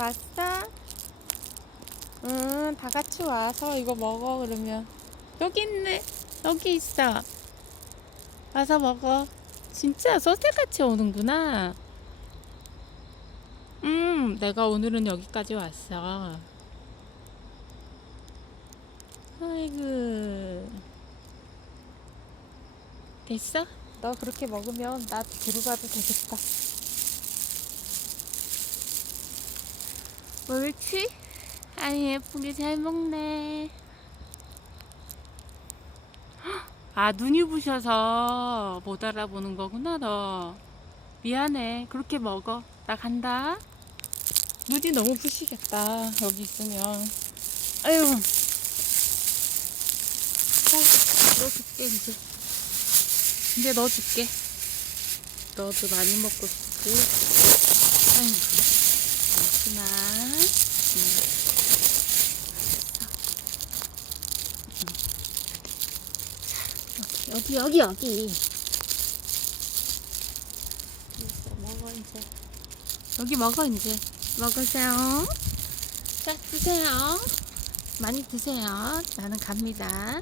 왔어? 응, 다 같이 와서 이거 먹어, 그러면. 여기 있네. 여기 있어. 와서 먹어. 진짜 소세같이 오는구나. 음, 내가 오늘은 여기까지 왔어. 아이고. 됐어? 너 그렇게 먹으면 나 들어가도 되겠다. 옳지? 아이 예쁘게 잘 먹네. 아 눈이 부셔서 못 알아보는 거구나 너. 미안해. 그렇게 먹어. 나 간다. 눈이 너무 부시겠다. 여기 있으면. 아유. 자, 넣어줄게 이제. 이제 넣어줄게. 너도 많이 먹고 싶지? 아유. 잠시만. 여기 여기 여기. 있어, 먹어 이제. 여기 먹어 이제. 먹으세요. 자 드세요. 많이 드세요. 나는 갑니다